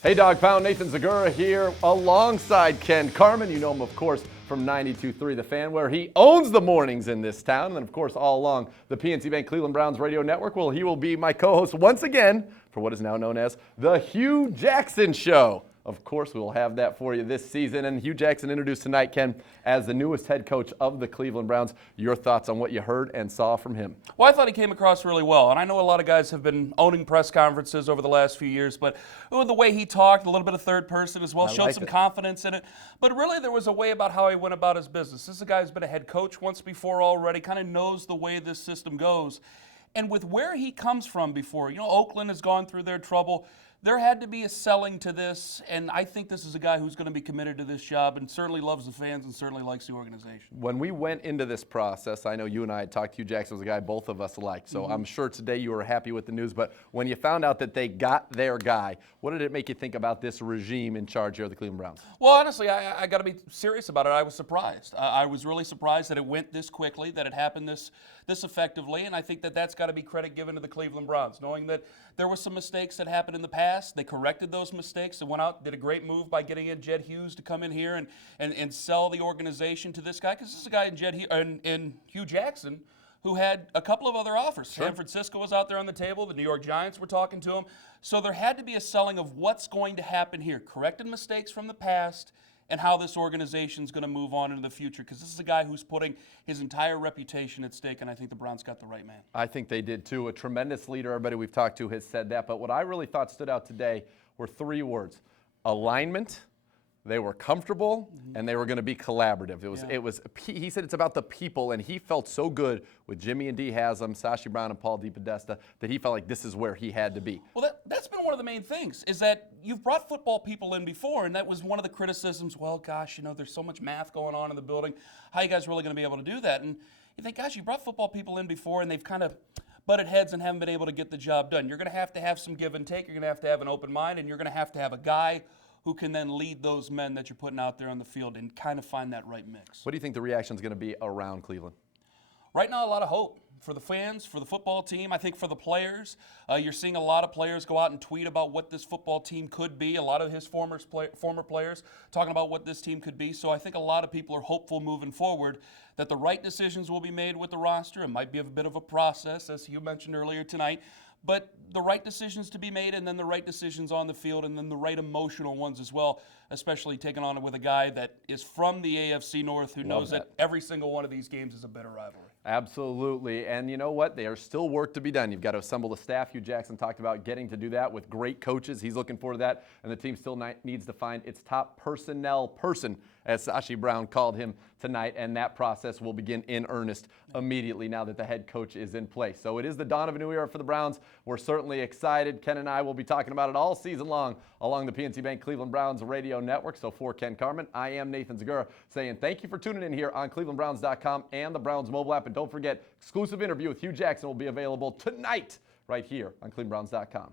Hey, Dog Pound, Nathan Zegura here alongside Ken Carman. You know him, of course, from 92.3 The Fan, where he owns the mornings in this town. And, of course, all along the PNC Bank Cleveland Browns radio network. Well, he will be my co-host once again for what is now known as The Hugh Jackson Show. Of course, we will have that for you this season. And Hugh Jackson introduced tonight, Ken, as the newest head coach of the Cleveland Browns. Your thoughts on what you heard and saw from him? Well, I thought he came across really well. And I know a lot of guys have been owning press conferences over the last few years, but the way he talked, a little bit of third person as well, showed some confidence in it. But really, there was a way about how he went about his business. This is a guy who's been a head coach once before already, kind of knows the way this system goes. And with where he comes from before, Oakland has gone through their trouble. There had to be a selling to this, and I think this is a guy who's going to be committed to this job and certainly loves the fans and certainly likes the organization. When we went into this process, I know you and I had talked. Hugh Jackson was a guy both of us liked, so I'm sure today you were happy with the news. But when you found out that they got their guy, what did it make you think about this regime in charge here of the Cleveland Browns? Well, honestly, I got to be serious about it. I was surprised. I was really surprised that it went this quickly, that it happened this effectively, and I think that that's got to be credit given to the Cleveland Browns, knowing that there were some mistakes that happened in the past. They corrected those mistakes. They went out, did a great move by getting in Jed Hughes to come in here and sell the organization to this guy, because this is a guy in Hugh Jackson who had a couple of other offers. Sure. San Francisco was out there on the table. The New York Giants were talking to him. So there had to be a selling of what's going to happen here, corrected mistakes from the past, and how this organization is going to move on into the future, because this is a guy who's putting his entire reputation at stake, and I think the Browns got the right man. I think they did too. A tremendous leader. Everybody we've talked to has said that. But what I really thought stood out today were three words: alignment. They were comfortable, and they were going to be collaborative. He said it's about the people, and he felt so good with Jimmy and Dee Haslam, Sashi Brown, and Paul DePodesta that he felt like this is where he had to be. Well, that's been one of the main things, is that you've brought football people in before, and that was one of the criticisms. Well, gosh, there's so much math going on in the building. How are you guys really going to be able to do that? And you think, gosh, you brought football people in before, and they've kind of butted heads and haven't been able to get the job done. You're going to have some give and take. You're going to have an open mind, and you're going to have a guy who can then lead those men that you're putting out there on the field and kind of find that right mix. What do you think the reaction is going to be around Cleveland? Right now, a lot of hope for the fans, for the football team. I think for the players, you're seeing a lot of players go out and tweet about what this football team could be. A lot of his former players talking about what this team could be. So I think a lot of people are hopeful moving forward that the right decisions will be made with the roster. It might be a bit of a process, as you mentioned earlier tonight, but the right decisions to be made, and then the right decisions on the field, and then the right emotional ones as well, especially taking on it with a guy that is from the AFC North who knows that every single one of these games is a bitter rivalry. Absolutely. And you know what? There's still work to be done. You've got to assemble the staff. Hugh Jackson talked about getting to do that with great coaches. He's looking forward to that. And the team still needs to find its top personnel person, as Sashi Brown called him tonight. And that process will begin in earnest immediately now that the head coach is in place. So it is the dawn of a new era for the Browns. We're certainly excited. Ken and I will be talking about it all season long along the PNC Bank Cleveland Browns radio network. So for Ken Carman, I am Nathan Zegura saying thank you for tuning in here on ClevelandBrowns.com and the Browns mobile app. And don't forget, exclusive interview with Hugh Jackson will be available tonight right here on ClevelandBrowns.com.